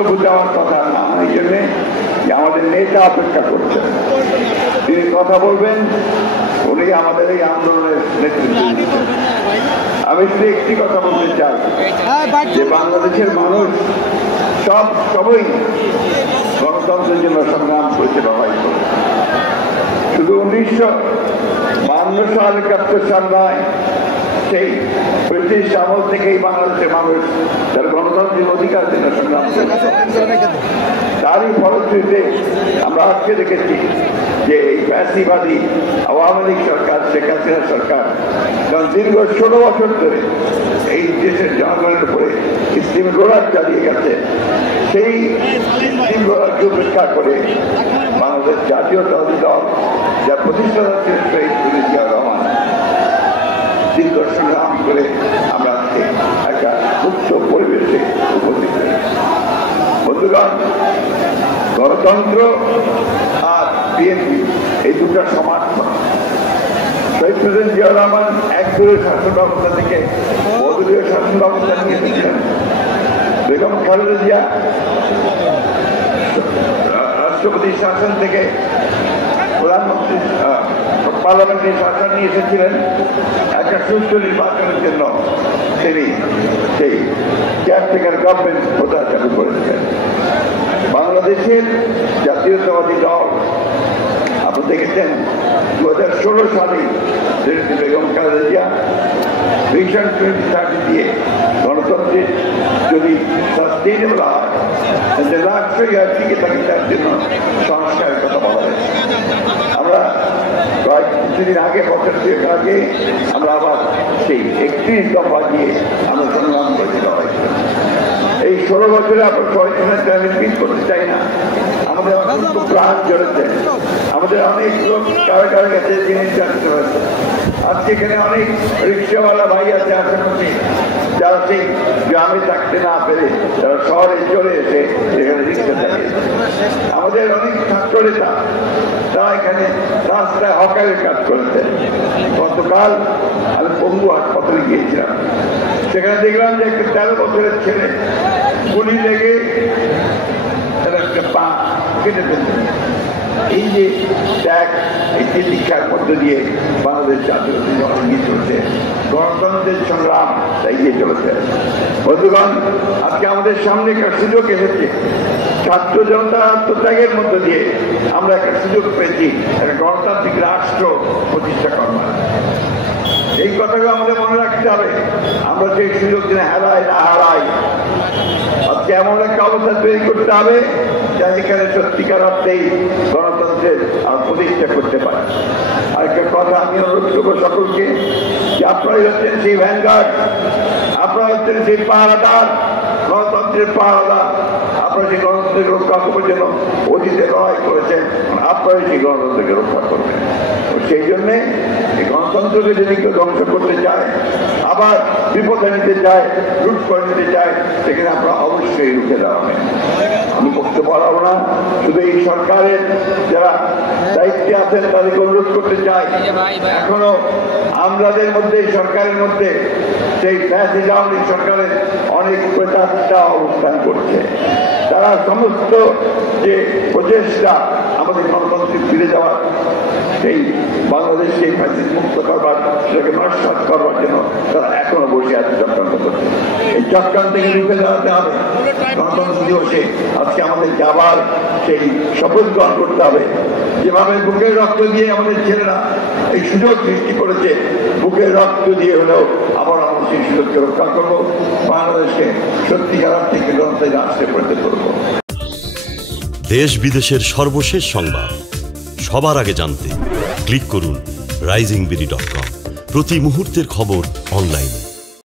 বক্তব্য দেওয়ার কথা না, এই জন্যে যে আমাদের নেতা অপেক্ষা করছেন, তিনি কথা বলবেন, উনি আমাদের এই আন্দোলনের নেতৃত্ব দিচ্ছেন। আমি শুধু একটি কথা বলতে চাই যে বাংলাদেশের মানুষ সবই গণতন্ত্রের জন্য সংগ্রাম করেছে, লড়াই করেছে। শুধু 1952 সাল 71 সাল নয়, সেই ব্রিটিশ আমল থেকেই বাংলাদেশের মানুষ তার গণতান্ত্রিক অধিকার জন্য সংগ্রাম করেছে। তারই ফলশ্রুতিতে আমরা আজকে দেখেছি যে এই ফ্যাসিবাদী আওয়ামী লীগ সরকার, শেখ হাসিনা সরকার দীর্ঘ 16 বছর ধরে এই দেশের জনগণের উপরে স্টিম রোলার চালিয়ে গেছে। সেই স্টিম রোলারকে উপেক্ষা করে বাংলাদেশ জাতীয়তাবাদী দল, যা প্রতিষ্ঠাতা ছিলেন শহীদ জিয়া রহমান, দীর্ঘ সংগ্রাম করে আমরা আজকে একটা মুক্ত পরিবেশে উপস্থিত হয়েছি। বন্ধুগণ, গণতন্ত্র আর বিএনপি এই দুটা সমর্থন। শহীদ প্রেসিডেন্ট জিয়া রহমান একদলীয় শাসন ব্যবস্থা থেকে বহুদলীয় শাসন ব্যবস্থা নিয়ে এসেছিলেন। বেগম খালেদা জিয়া রাষ্ট্রপতি শাসন থেকে প্রধানমন্ত্রী পার্লামেন্টারি শাসন নিয়ে এসেছিলেন। একটা সুষ্ঠু নির্বাচনের জন্য তিনি সেই কেয়ারটেকার গভর্নমেন্ট প্রচার চালু করেছিলেন। বাংলাদেশের জাতীয়তাবাদী দল আপনি দেখেছেন 2016 সালে বেগম খালেদা জিয়া ভিশন 2030 দিয়ে গণতন্ত্রের যদি সাস্টেইনেবল হয়, রাষ্ট্রীয় টিকে থাকে তার জন্য সংস্কারের কথা বলা হয়েছে। আমরা কিছুদিন আগে, বছর দুয়েক আগে আমরা আবার সেই 31 দফা দিয়ে আমরা সংগ্রাম করেছিল। এই 16 বছরে আমরা সবাই রিপিট করতে চাই না। আমাদের অনেক প্রাণ জড়েছে, আমাদের অনেক লোক কারো কাছে জিনিস জানতে হয়েছে। আজকে এখানে অনেক রিক্সাওয়ালা ভাই আছে আশেপাশে, যারা সেই গ্রামে থাকতে না পেরে তারা শহরে চলে এসে এখানে রিক্সা চালিয়েছে। আমাদের অনেক ছাত্র নেতা তারা এখানে রাস্তায় হকারের কাজ করেছে। গতকাল আমি পঙ্গু হাসপাতালে গিয়েছিলাম, সেখানে দেখলাম যে একটা 13 বছরের ছেলে গুলি লেগে একটা পা কেটে ফেলছে। এই যে ত্যাগ, এই যে শিক্ষার মধ্য দিয়ে বাংলাদেশ জাতীয়তাবাদী দল এগিয়ে চলছে, গণতন্ত্রের সংগ্রাম এগিয়ে চলেছে। বন্ধুগণ, আজকে আমাদের সামনে একটা সুযোগ এসেছে। ছাত্র জনতার আত্মত্যাগের মধ্য দিয়ে আমরা একটা সুযোগ পেয়েছি একটা গণতান্ত্রিক রাষ্ট্র প্রতিষ্ঠা করবার। এই কথাগুলো আমাদের মনে রাখতে হবে। আমরা সেই সুযোগ যেন হারাই না হারাই। আজকে এমন একটা অবস্থা তৈরি করতে হবে যা এখানে সত্যিকার অর্থেই গণতন্ত্রের প্রতিষ্ঠা করতে পারে। আরেকটা কথা আমি অনুরোধ করবো সকলকে, যে আপনারাই হচ্ছেন সেই ভ্যানগার্ড, আপনারা হচ্ছেন সেই পাহারাদার, গণতন্ত্রের পাহারাদার। আপনারা সেই গণতন্ত্রের রক্ষা করার জন্য অতীতে লড়াই করেছেন, আপনারাই সেই গণতন্ত্রকে রক্ষা করবেন। সেই জন্যে এই গণতন্ত্রকে যদি কেউ ধ্বংস করতে চায়, আবার বিপদে নিতে চায়, লুট করে নিতে চায়, সেখানে আপনারা অবশ্যই রুখে দাঁড়াবেন। আমি বক্তব্য বাড়াবো না, শুধু এই সরকারের যারা দায়িত্বে আছেন তাদেরকে অনুরোধ করতে চাই, এখনো আমলাদের মধ্যে, সরকারের মধ্যে সেই ফ্যাসিবাদী সরকারের অনেক প্রচারটা অবস্থান করছে। তারা সমস্ত যে প্রচেষ্টা আমাদের গণতন্ত্রে ফিরে যাওয়ার, সেই বাংলাদেশকে ফ্যাসিস্ট মুক্ত করবার, সেটাকে নস্যাৎ করবার জন্য তারা এখনো বসে আছে, চক্রান্ত করছে। এই চক্রান্ত থেকে রুখে দাঁড়াতে হবে। গণতন্ত্র দিবসে আজকে আমাদেরকে আবার সেই শপথ গ্রহণ করতে হবে। যেভাবে বুকের রক্ত দিয়ে আমাদের ছেলেরা এই সুযোগ সৃষ্টি করেছে, বুকের রক্ত দিয়ে হলেও আবার আমরা সেই সুযোগকে রক্ষা করবো, বাংলাদেশকে সত্যিকার অর্থে গণতান্ত্রিক রাষ্ট্রে পরিণত করবো। দেশ বিদেশের সর্বশেষ সংবাদ সবার আগে জানতে ক্লিক করুন risingbery.com। প্রতি মুহূর্তের খবর অনলাইনে।